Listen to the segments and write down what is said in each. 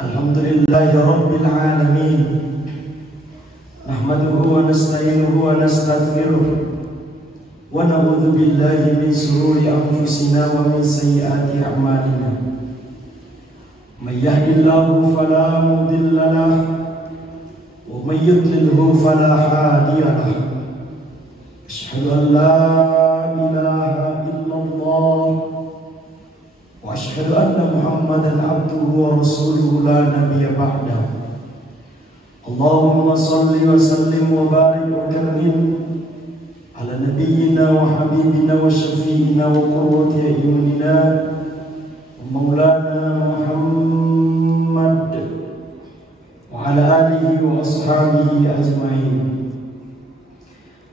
Alhamdulillahi Rabbil Alamin. Nahmaduhu wa nasta'inuhu wa nastaghfiruh wa na'udzu billahi min shururi anfusina wa min sayyiati a'malina. May yahdihillahu fala mudilla lahu wa may yudlilhu fala hadiya lahu. Asyhadu an la ilaha illallah wa asyhadu anna Muhammadan abduhu wa rasuluhu la nabiyya ba'dahu. Allahumma salli wa sallim wa barik wa karim ala nabiyyina wa habibina wa syafi'ina wa qurrati a'yunina wa maulana Muhammad wa ala alihi wa ashabihi ajma'in.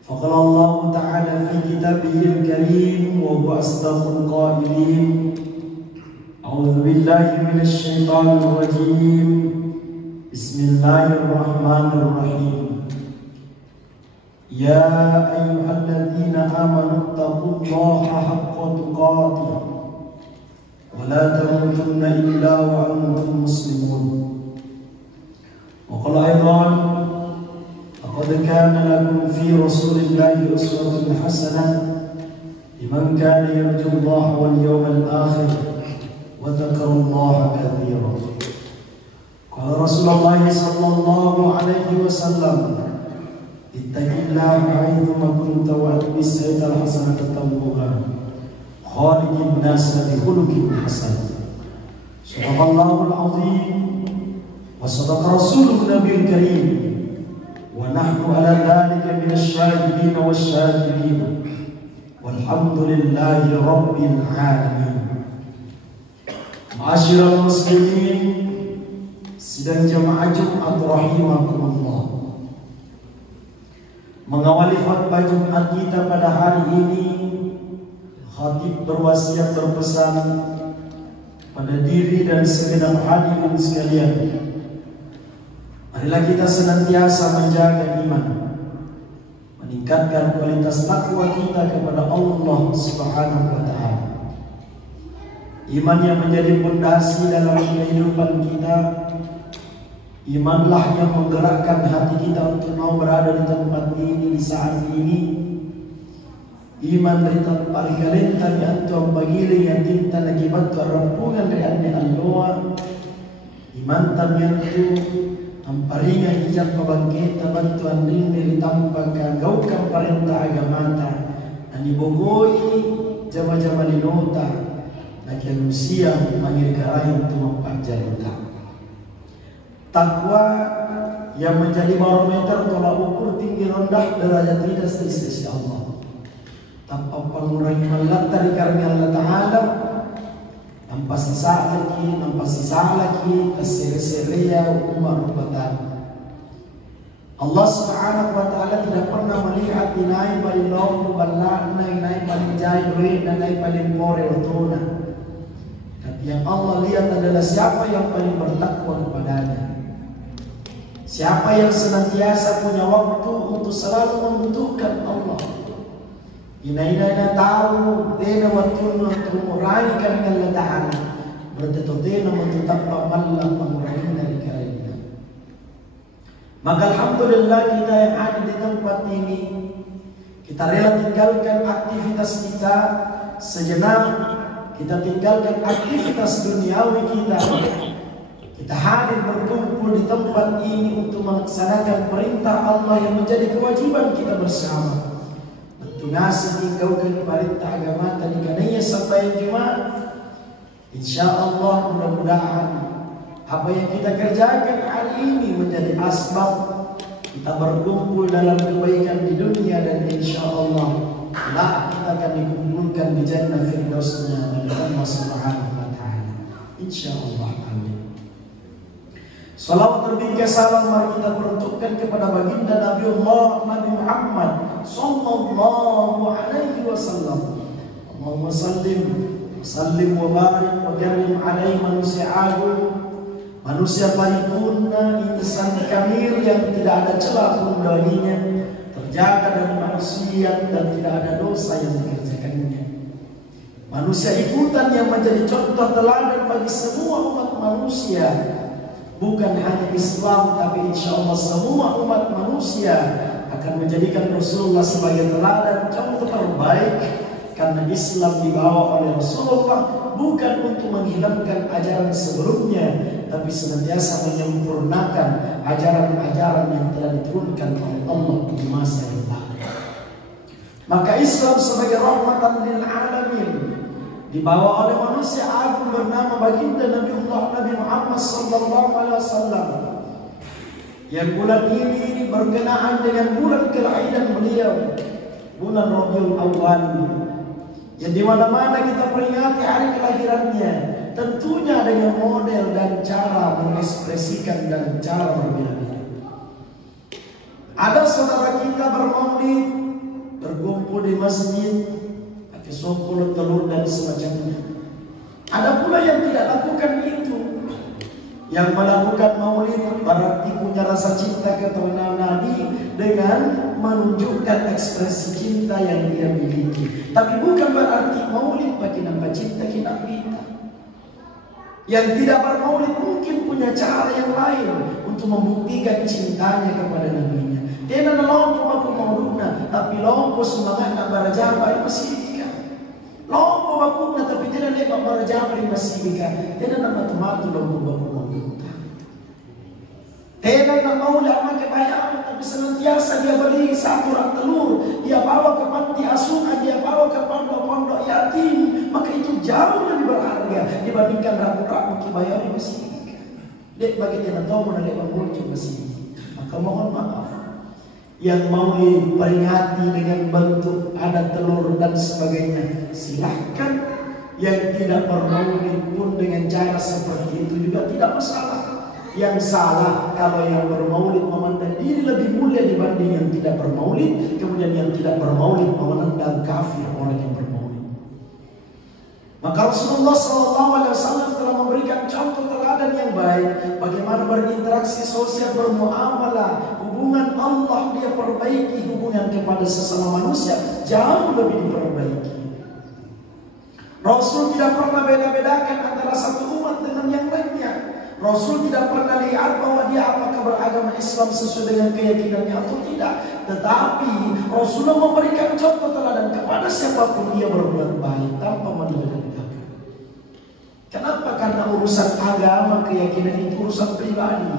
Faqala Allah ta'ala fi kitabihil karim wa huwa asdaqul qailin. A'udzu billahi minasy syaithanir rajim. Bismillahirrahmanirrahim. Ya ayyuhalladzina amanu taqullaha haqqa tuqatih wa la tamutunna illa wa antum muslimun. Wa qala aidan laqad kana lakum fi rasulillahi uswatun hasanah liman kana yarjullaha wal yawmal akhir wa dzakarallaha katsiran. Qala Rasulullah sallallahu alaihi wasallam, ittaqillaha haitsu kunta wa atbis sayyi'al hasanata tamhuha khaliqin nasa bi khuluqin hasan. Subhanallahul azim wa sadaqa rasulun nabiyul karim wa nahnu ala dhalika minasy syahidin wasyakirin walhamdulillahi rabbil alamin. Ma'asyiral muslimin, sidang jamaah Jumat rahimakumullah. Mengawali khutbah Jumat kita pada hari ini, khatib berwasiat berpesan pada diri dan segenap hadirin sekalian. Marilah kita senantiasa menjaga iman, meningkatkan kualitas takwa kita kepada Allah Subhanahu wa taala. Iman yang menjadi pondasi dalam kehidupan kita. Imanlah yang menggerakkan hati kita untuk mau berada di tempat ini di saat ini. Iman dari tempat kalenta di antum bagiling yang tinta lagi batu rampungan dari ane alloa. Iman tam itu amparinga hijab pabangkita bantuan rindu ditampak kagaukan perintah agamata dan dibogoi jama-jama dinota lagi manusia mengirgarai untuk mempanjarita. Takwa yang menjadi barometer tolak ukur tinggi rendah derajat kita di sisi Allah. Tanpa pengurangi melatari karena Allah Ta'ala, tanpa sisa lagi terseri-seria umar rubatan. Allah Subhanahu wa Ta'ala tidak pernah melihat dinai paling lombu balak, naik paling jahit duit, dan naik paling more utuna. Tapi yang Allah lihat adalah siapa yang paling bertakwa kepadanya. Siapa yang senantiasa punya waktu untuk selalu membutuhkan Allah. Ina tahu dena waktu untuk mengurangi karena Allah Ta'ala. Berarti dena untuk tanpa malam mengurangi dari karena. Maka alhamdulillah kita yang ada di tempat ini, kita rela tinggalkan aktivitas kita sejenak. Kita tinggalkan aktivitas duniawi kita. Kita hadir berkumpul di tempat ini untuk melaksanakan perintah Allah yang menjadi kewajiban kita bersama. Bertugas meninggalkan perintah agama tadi kananya sampai Jumat. Insyaallah mudah-mudahan apa yang kita kerjakan hari ini menjadi asbab kita berkumpul dalam kebaikan di dunia dan insyaallah kelak kita akan dikumpulkan di jannah firdausnya oleh Allah Subhanahu wa taala. Insyaallah, amin. Salawat terbingkai salam mari kita peruntukkan kepada baginda Nabi Muhammad sallallahu alaihi wasallam. Allahumma sallim wa barik wa karim alaihi manusia agung, manusia paripurna, insan kamil yang tidak ada celah pun baginya, terjaga dari manusia dan tidak ada dosa yang dikerjakannya. Manusia ikutan yang menjadi contoh teladan bagi semua umat manusia. Bukan hanya Islam, tapi insya Allah semua umat manusia akan menjadikan Rasulullah sebagai teladan contoh terbaik. Karena Islam dibawa oleh Rasulullah bukan untuk menghilangkan ajaran sebelumnya, tapi senantiasa menyempurnakan ajaran-ajaran yang telah diturunkan oleh Allah di masa yang lalu. Maka Islam sebagai rahmatan lil alamin dibawa oleh manusia agung bernama baginda Nabiullah Nabi Muhammad sallallahu alaihi wasallam. Yang bulan ini berkenaan dengan bulan kelahiran beliau, bulan Rabiul Awwal. Yang di mana-mana kita peringati hari kelahirannya, tentunya dengan model dan cara mengekspresikan dan cara berbeda-beda. Ada saudara kita bermaulid, berkumpul di masjid, pakai sopol, telur dan semacamnya. Ada pula yang tidak lakukan itu. Yang melakukan maulid berarti punya rasa cinta kepada Nabi dengan menunjukkan ekspresi cinta yang dia miliki. Tapi bukan berarti maulid bagi nampak cinta kita. Yang tidak bermaulid mungkin punya cara yang lain untuk membuktikan cintanya kepada Nabi-Nya. Dia tidak lompo aku maulidnya, tapi lompo semangat nak berjabari masih ikan. Lompo bakuna tapi tidak lepak berjabari masih ikan. Dia tidak matu-matu lompo bakuna. Tidak nak maulid sama kebayaan, tapi senantiasa dia beli satu rak telur, dia bawa ke panti asuhan, dia bawa ke pondok-pondok yatim. Maka itu jauh lebih berharga dibandingkan rak-rak kebayaan masih. Dek bagi dia tahu mana lepak muncul masih. Maka mohon maaf, yang mau diperingati dengan bentuk ada telur dan sebagainya, silahkan. Yang tidak bermaulid pun dengan cara seperti itu juga tidak masalah. Yang salah kalau yang bermaulid memandang diri lebih mulia dibanding yang tidak bermaulid, kemudian yang tidak bermaulid memandang kafir orang yang bermaulid. Maka Rasulullah SAW telah memberikan contoh teladan yang baik bagaimana berinteraksi sosial, bermuamalah, hubungan Allah dia perbaiki, hubungan kepada sesama manusia jauh lebih diperbaiki. Rasul tidak pernah beda-bedakan antara satu umat dengan yang lainnya. Rasul tidak pernah lihat bahwa dia apakah beragama Islam sesuai dengan keyakinannya atau tidak. Tetapi Rasulullah memberikan contoh teladan kepada siapapun dia berbuat baik tanpa membeda-bedakan. Kenapa? Karena urusan agama, keyakinan itu urusan pribadi.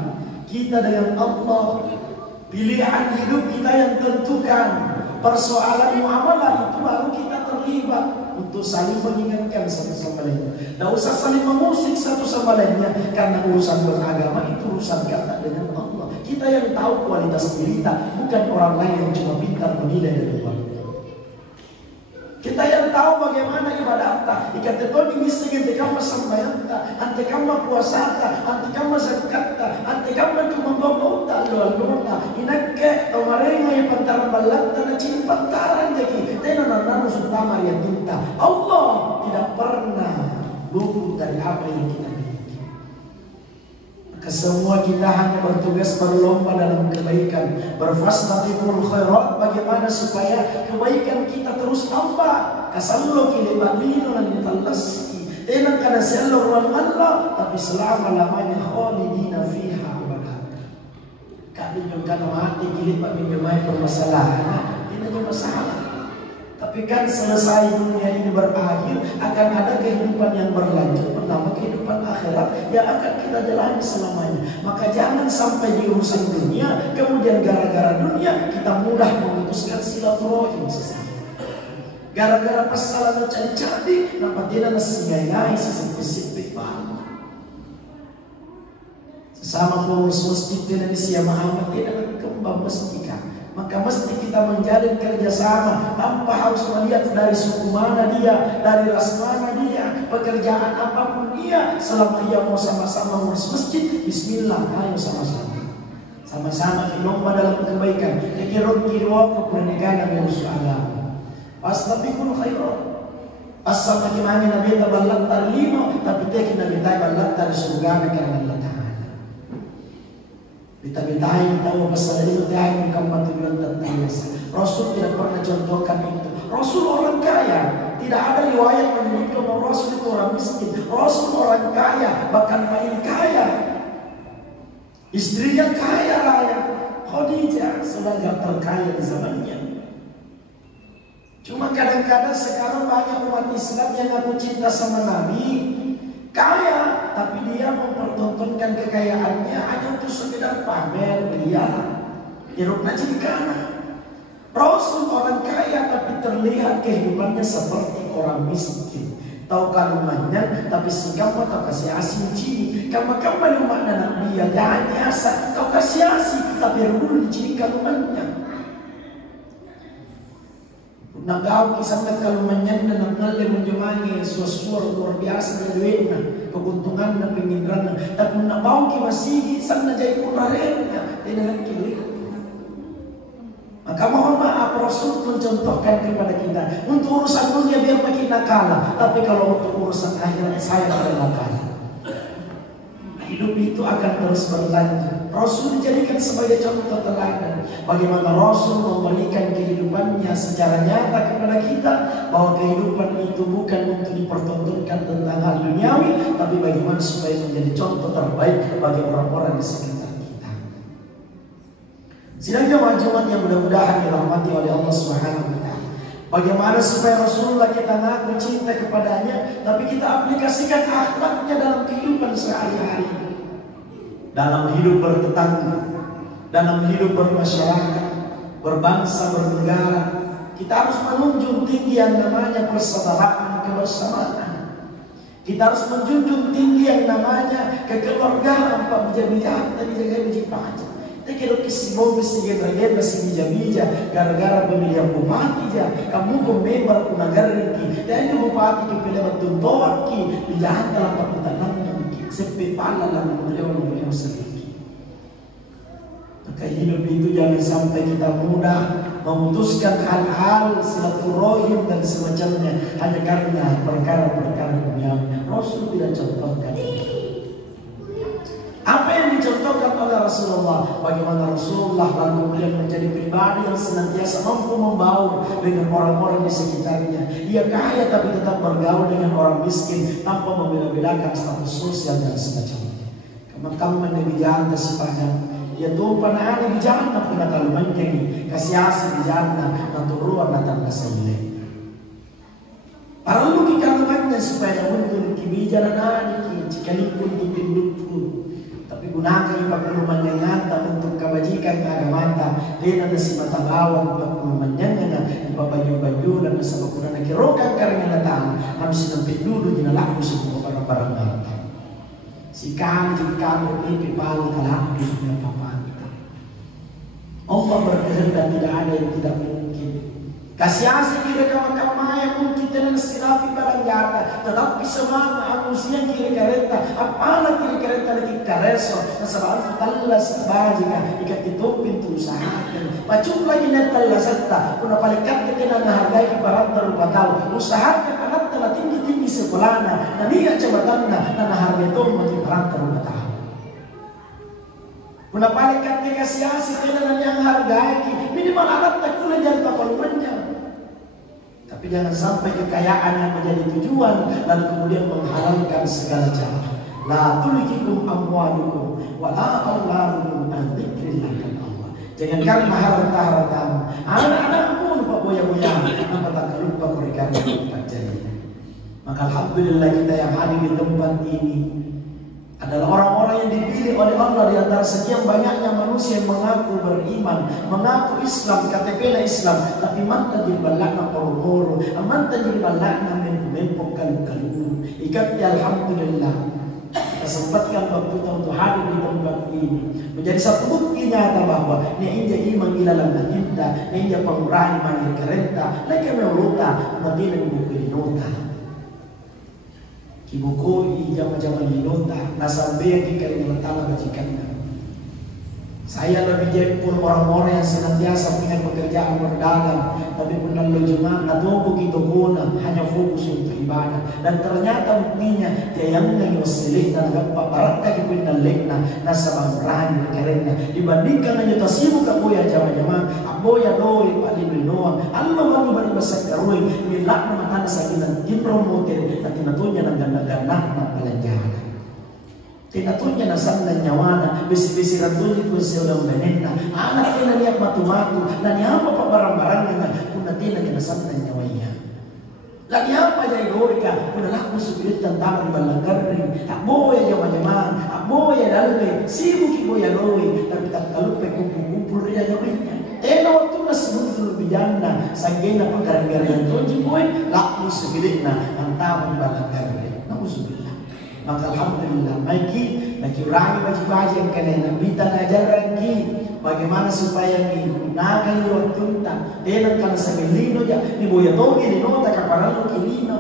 Kita dengan Allah, pilihan hidup kita yang tentukan. Persoalan muamalah itu baru kita terlibat untuk saling mengingatkan satu sama lain. Tidak usah saling mengusik satu sama lainnya, karena urusan beragama itu urusan kita dengan Allah. Kita yang tahu kualitas diri kita, bukan orang lain yang cuma pintar menilai dari luar. Kita yang tahu bagaimana ibadat kita. Ikat itu dimisi kita kamu sembahyang kita, ante kamu puasa kita, ante kamu zakat kita, ante kamu kemampuan kita, luar-luar. Inakke tomarenga yang pantaran balat dan ciri pantaran jadi. Tenan nanu sutama yang tinta. Allah tidak pernah luput dari apa yang kita miliki. Maka semua kita hanya bertugas berlomba dalam kebaikan, berfastabiqul khairat, bagaimana supaya kebaikan kita terus tambah. Kasallo kini balino dan ditalasi. Tenan kada sello wal Allah, tapi selama-lamanya khalidina fiha abada. Kami juga mati gilid pak minjemai permasalahan, tidak ada masalah. Tapi kan selesai dunia ini berakhir, akan ada kehidupan yang berlanjut bernama kehidupan akhirat yang akan kita jalani selamanya. Maka jangan sampai di urusan dunia, kemudian gara-gara dunia kita mudah memutuskan silaturahim sesama. Gara-gara pasalan cari-cari, nampak tidak nasigai sesipit-sipit banget. Sesama pengurus masjid dengan Sia Muhammad tidak kembang masjid. Maka mesti kita menjalin kerjasama tanpa harus melihat dari suku mana dia, dari ras mana dia, pekerjaan apapun dia, selama ia mau sama-sama ngurus masjid, bismillah, ayo sama-sama. Sama-sama dilomba dalam kebaikan. Kira-kira pernikahan ngurus agama. Fastabiqul khairat. As-sama kimani nabi taballat tarlimo, tapi teki nabi taballat tar surga karena Allah Ta'ala. Bita-bitain tahu masalah itu dia bukan matujuan tentang Rasul tidak pernah contohkan itu. Rasul orang kaya, tidak ada riwayat menyebutkan bahwa Rasul itu orang miskin. Rasul orang kaya, bahkan paling kaya. Istrinya kaya raya, Khadijah sebagai terkaya di zamannya. Cuma kadang-kadang sekarang banyak umat Islam yang ngaku cinta sama Nabi, kaya, tapi dia mempertontonkan kekayaannya hanya untuk sekedar pamer, liar, hirupna jadi kana. Rasul orang kaya tapi terlihat kehidupannya seperti orang miskin. Tahu kalumanya, tapi sikapnya tak kasih asing ciri. Kamu makna Nabi ya jangan biasa. Kau kasih asing, tapi dulu diciri kalumanya. Nagaw kisah kalumanyan na nangali menjumangi suas-suar luar biasa na duit na keuntungan na pengindran na tapi nabaw ki masigi sang najay kunarenya tinalang kili. Maka mohon maaf Rasul mencontohkan kepada kita untuk urusan dunia biar kita kalah, tapi kalau untuk urusan akhirat saya adalah kalah. Hidup itu akan terus berlanjut. Rasul dijadikan sebagai contoh teladan bagaimana Rasul memberikan kehidupannya secara nyata kepada kita, bahwa kehidupan itu bukan untuk dipertontonkan tentang hal duniawi, tapi bagaimana supaya menjadi contoh terbaik bagi orang-orang di sekitar kita. Sidang jemaah Jumat yang mudah-mudahan dirahmati oleh Allah Subhanahu wa taala. Bagaimana supaya Rasulullah kita ngaku cinta kepadanya, tapi kita aplikasikan akhlaknya dalam kehidupan sehari-hari, dalam hidup bertetangga, dalam hidup bermasyarakat, berbangsa, bernegara. Kita harus menunjukkan tinggi yang namanya persahabatan, kebersamaan. Kita harus menjunjung tinggi yang namanya kekeluargaan, Pak bija-bija, tadi jaga bija-bija. Kalau kisah mesti kita masih bija-bija gara-gara pemilihan bupati ya, kamu member negara ini, dan itu bupati kepilih betul-betul ki bijahan dalam perbuatan ki sepi pala dalam beliau sendiri. Maka hidup itu jangan sampai kita mudah memutuskan hal-hal silaturahim dan semacamnya hanya karena perkara-perkara duniawi. Rasul tidak contohkan. Apa yang dicontohkan oleh Rasulullah? Bagaimana Rasulullah lalu kemudian menjadi pribadi yang senantiasa mampu membaur dengan orang-orang di sekitarnya. Ia kaya tapi tetap bergaul dengan orang miskin tanpa membeda-bedakan status sosial dan semacamnya. Kamu menegakkan sepanjang ia tuh panah di jannah puna kaluman jadi kasih asih di jannah naturuan datang ke sini. Perlu kalumannya supaya muncul kebijakan adik sekalipun dipindukku. Tapi gunakan pakuluman yang nyata untuk kebajikan agamata. Dia ada si matagawan pakuluman yang na ipabaju-baju dan sa pakuluman na kirokan karang datang harus sinampit dulu dinalaku sa mga barang-barang mata. Si kami ipipalo kalapis niya papanta. Allah berkehendak tidak ada yang tidak mungkin. Kasih asih kira kamay mungkin tenan sirapi barang jata, tetapi semana manusia kira kereta, apalah kira kereta lagi kareso, nasabaan talas bajika, ikat itu pintu usaha. Pacung lagi netal lasata, kuna palikat kita nahargai ibarat terupatau, usahakan anak telah tinggi-tinggi sekolahna, naniya jabatanna, nahargai itu mati ibarat terupatau. Kuna palikat kita kasih kita yang hargai, minimal anak tak kula jadi papalumannya. Tapi jangan sampai kekayaan yang menjadi tujuan dan kemudian menghalalkan segala cara. La tulhikum amwalukum wa la auladukum an dzikrillah Allah. Jangan karena harta-hartamu, anak-anakmu lupa boya-boya, apa tak lupa mereka tempat jadi. Maka alhamdulillah kita yang hadir di tempat ini adalah orang-orang yang dipilih oleh Allah di antara sekian banyaknya manusia yang mengaku beriman, mengaku Islam, KTP-nya Islam, tapi mantan jadi balakna poro-poro, mantan jadi balakna mempok kalu-kalu. Ikat ya alhamdulillah kita sempatkan waktu untuk hadir di tempat ini menjadi satu bukti nyata bahwa ni inja iman ilalam na tinta, ni inja pangurani manir kerenta, lagi meuluta, natin ang bukti nota. Kibuku jama-jama linota nasambe di kalimat Allah bajikannya. Saya lebih jempol orang-orang yang senantiasa punya pekerjaan berdagang, tapi benar lo cuma atau begitu guna hanya fokus untuk ibadah. Dan ternyata buktinya dia yang menyosilih dan gampa barat kaki pindah lekna nasabang rani kerennya dibandingkan hanya tasibu kaboya jama-jama aboya doi paling binoa Allah malu bari basak karui milak matan sakinan imro motel tapi natunya nang ganda-ganda na palanjana. Tinatunya na sandan nyawana, besi-besi ratunya kung siya ulang benena. Anak tina niya matu-matu, na niya pa barang-barang nga, kung natina niya na sandan nyawanya. Lagi apa jay gorika, kung nalak mo subilit ng tamang balanggar rin, akbo ya jaman-jaman, akbo ya dalwe, sibuki mo ya lowe, tapi tak kalupay kumpul-kumpul rin ya nyawanya. Tena waktu na sinunod bidan na, sagay na pagkarang-garang ito, jiboy, lak mo subilit na, ang tamang balanggar rin. Naku subilit. Maka alhamdulillah, maiki nakiurangi baji-baji yang kena nabita najaran ki bagaimana supaya gunakan lewat tunta denang kana sa melino ja ni boyatongi ni nota kaparalo kilino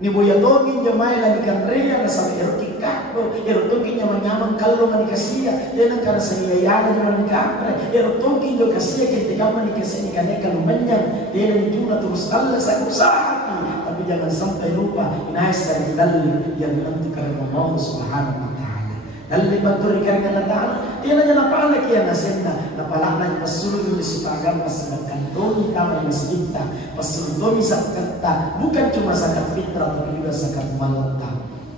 ni boyatongi jamai lagi kanreya na sa eroki kakbo erotongi nyaman-nyaman kallo man kasiya denang kana sa iyayana man kakre erotongi do kasiya kite kama ni kasiya ni kaneka lumanya denang juna terus Allah sa usaha tapi jangan sampai lupa inais dari dalil yang menentukan Allah Subhanahu wa taala. Dalil menentukan Allah taala, dia nanya napala kia nasenda, napala na pasulun di sipagan pasibatan doni kama masjidta, pasulun doni zakata, bukan cuma zakat fitrah tapi juga zakat malta.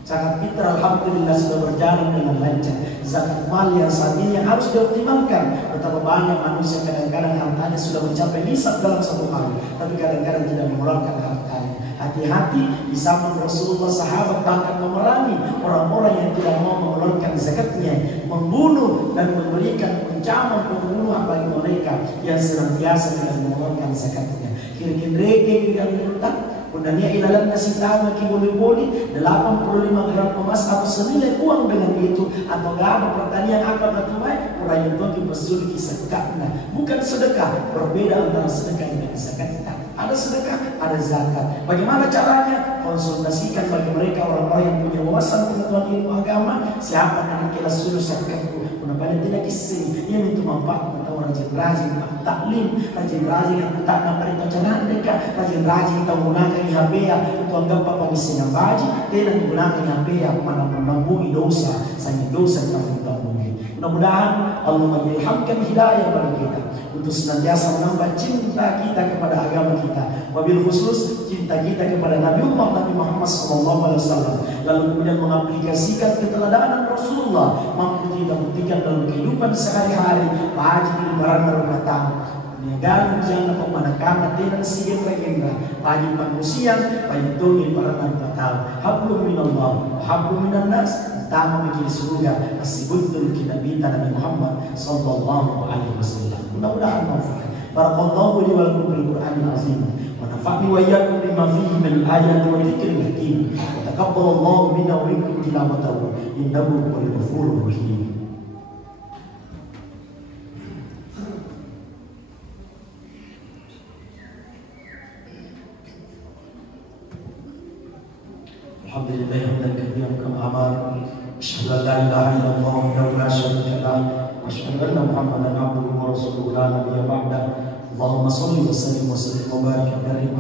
Zakat fitrah alhamdulillah sudah berjalan dengan lancar. Zakat mal yang saat ini yang harus dioptimalkan. Betapa banyak manusia kadang-kadang hartanya sudah mencapai nisab dalam satu hari, tapi kadang-kadang tidak mengeluarkan hartanya. Hati-hati di zaman Rasulullah sahabat bahkan memerangi orang-orang yang tidak mau mengeluarkan zakatnya, membunuh dan memberikan ancaman pembunuhan bagi mereka yang senantiasa tidak mengeluarkan zakatnya. Kira-kira yang letak Undangnya ilalan nasi tahu ki boleh 85 gram emas atau senilai uang dengan itu atau gak pertanian apa ketumai orang itu dibesur kisahkan bukan sedekah, berbeda antara sedekah dengan zakat. Ada sedekah, ada zakat. Bagaimana caranya? Konsultasikan bagi mereka orang-orang yang punya wawasan pengetahuan ilmu agama. Siapa yang kita suruh zakatku? Kenapa tidak kisah? Ini untuk manfaat atau rajin-rajin taklim, rajin-rajin yang tak nampak itu jalan mereka, rajin-rajin kita menggunakan HP ya untuk anggap apa misalnya baji, tidak menggunakan HP ya mana menambungi dosa, sangat dosa kita menambungi. Mudah-mudahan Allah mengilhamkan hidayah bagi kita untuk senantiasa menambah cinta kita kepada agama kita, wabil khusus cinta kita kepada Nabi Muhammad SAW, lalu kemudian mengaplikasikan keteladanan Rasulullah, mampu kita buktikan dalam kehidupan sehari-hari, bahaji di barang rumah tangga. Niagaan jangan pemanakan dengan siang legenda bagi manusia bagi dunia para nabi hablum minallah hablum minan nas tamu bikin surga asibul kinabi Nabi Muhammad sallallahu alaihi wasallam. Mudah-mudahan manfaat. Barakallahu li wa lakum bil Qur'anil azim wa nafa'ni wa iyyakum bima fihi min ayati wa dzikril hakim. Wa taqabbalallahu minna wa minkum tilawatahu innahu huwal ghafurur rahim. Alhamdulillah hamdan katsiran kama amara asyhadu an la ilaha illallah wahdahu la syarika lah wa asyhadu anna Muhammadan abduhu wa rasuluhu la nabiyya ba'da. Allahumma shalli wa sallim wa sallim wa barik alaihi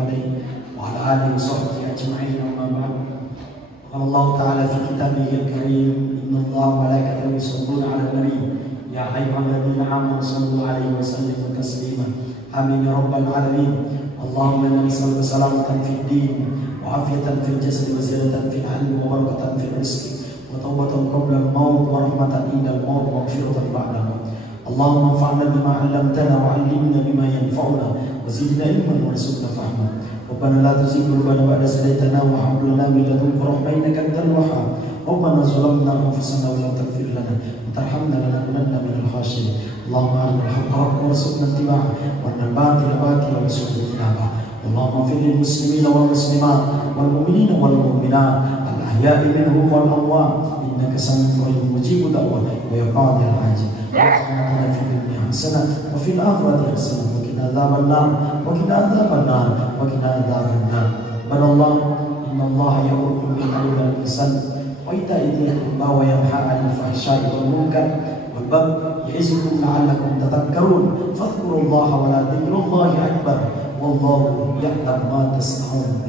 wa ala alihi wa sahbihi ajma'in amma ba'd. Qala Allah ta'ala fi kitabihi al-karim inna Allaha wa malaikatahu yusalluna 'alan nabiy ya ayyuhalladzina amanu sallu 'alaihi wa sallimu taslima. Amin ya rabbal alamin. Allahumma inna nas'aluka salamatan fid din وعافية في الجسد وزيادة في العلم وبركة في الرزق وتوبة قبل الموت ورحمة عند الموت ومغفرة بعد الموت. اللهم انفعنا بما علمتنا وعلمنا بما ينفعنا وزدنا علما وارزقنا فهما. ربنا لا تزغ قلوبنا بعد إذ هديتنا وهب لنا من لدنك رحمة إنك أنت الوهاب. ربنا ظلمنا أنفسنا ولا تغفر لنا وترحمنا لنكونن من الخاسرين. اللهم أرنا الحق حقا وارزقنا اتباعه وأرنا الباطل باطلا وارزقنا اجتنابه. اللهم اغفر للمسلمين والمسلمات والمؤمنين والمؤمنات الأحياء منهم والأموات إنك سميع قريب مجيب دعوة ويا قاضي الحاجة. ربنا آتنا في الدنيا حسنة وفي الآخرة حسنة وقنا عذاب النار وقنا عذاب النار وقنا عذاب النار. عباد الله إن الله يأمركم بالعدل والإحسان وإيتاء ذي القربى وينهى عن الفحشاء والمنكر والبغي يعظكم لعلكم تذكرون فاذكروا الله ولا ذكر الله أكبر والله يعلم ما تصنعون.